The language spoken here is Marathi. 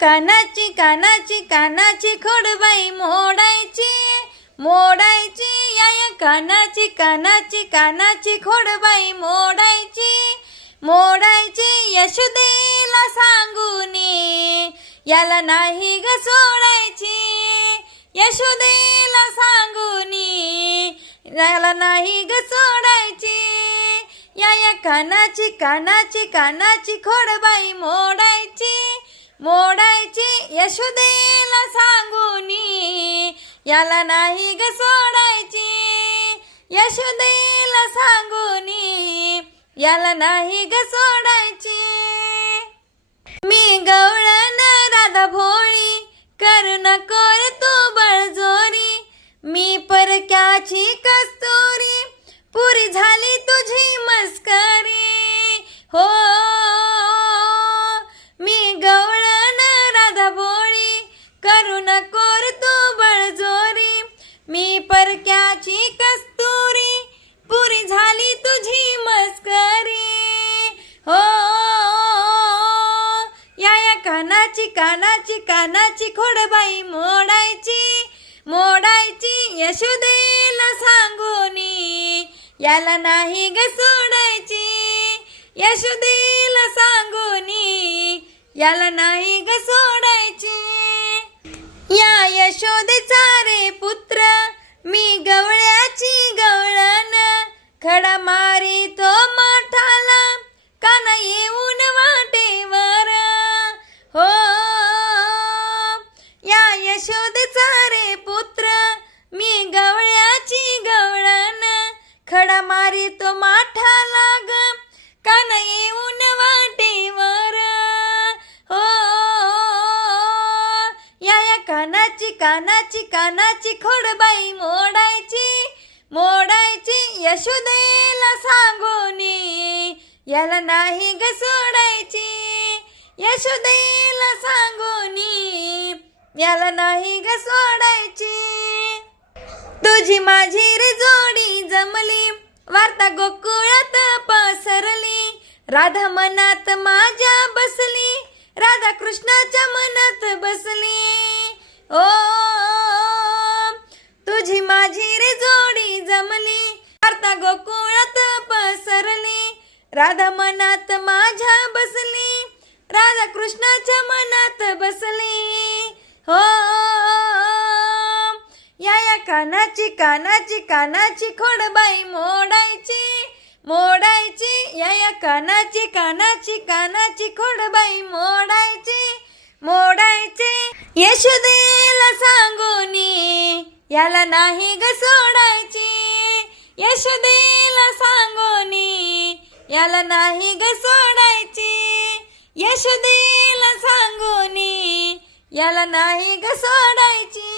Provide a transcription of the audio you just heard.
कानाची कानाची कानाची खोडबाई मोडायची. मोडायची या या कानाची कानाची कानाची खोडबाई मोडायची. मोडायची यशुदेला सांगून याला नाही ग सोडायची. यशोदेला सांगून याला नाही ग सोडायची. या या कानाची कानाची कानाची खोडबाई मोड यशोदेला सांगून याला नाही ग सोडायची. यशोदेला सांगून याला नाही ग सोडायची. मी गवळण राधा भोळी करू नको रे तू बळजोरी. मी परक्याची कस्तुरी पुरी झाली तुझी मस्करी. हो करू नको तू बळजोरी मी परक्याची कस्तुरी पुरी झाली तुझी मस्करी. हो या या कानाची कानाची कानाची खोडबाई मोडायची मोडायची यशोदेला सांगून. याला नाही ग सोडायची यशोदेला सांगून. याला नाही ग सोड या यशोदेचा रे पुत्र मी गवळ्याची गवळण. खडा मारी तो माठाला काना येऊन वाटेवर? हो या यशोदेचा रे पुत्र मी गवळ्याची गवळण. खडा मारी तो माठाला कानाची कानाची कानाची खोडबाई मोडायची. मोडायची यशोदेला सांगून. याला नाही ग सोडायची. यशोदेला सांगून. याला नाही ग सोडायची. तुझी माझी रे जोडी जमली. वार्ता गोकुळात पसरली. राधा मनात माझ्या बसली. राधा कृष्णाच्या मनात बसली. ओ तुझी माझी रे जोडी जमली. वार्ता गोकुळात पसरली. राधा मनात माझ्या बसली. राधा कृष्णाच्या मनात बसली. हो या या कानाची कानाची कानाची खोडबाई मोडायची. मोडायची या या कानाची कानाची कानाची खोडबाई मोडायची. मोडायची. यशोदेला याला नाही ग सोडायची. यशोदेला सांगोनी. याला नाही ग सोडायची. यशोदेला सांगोनी. याला नाही ग सोडायची.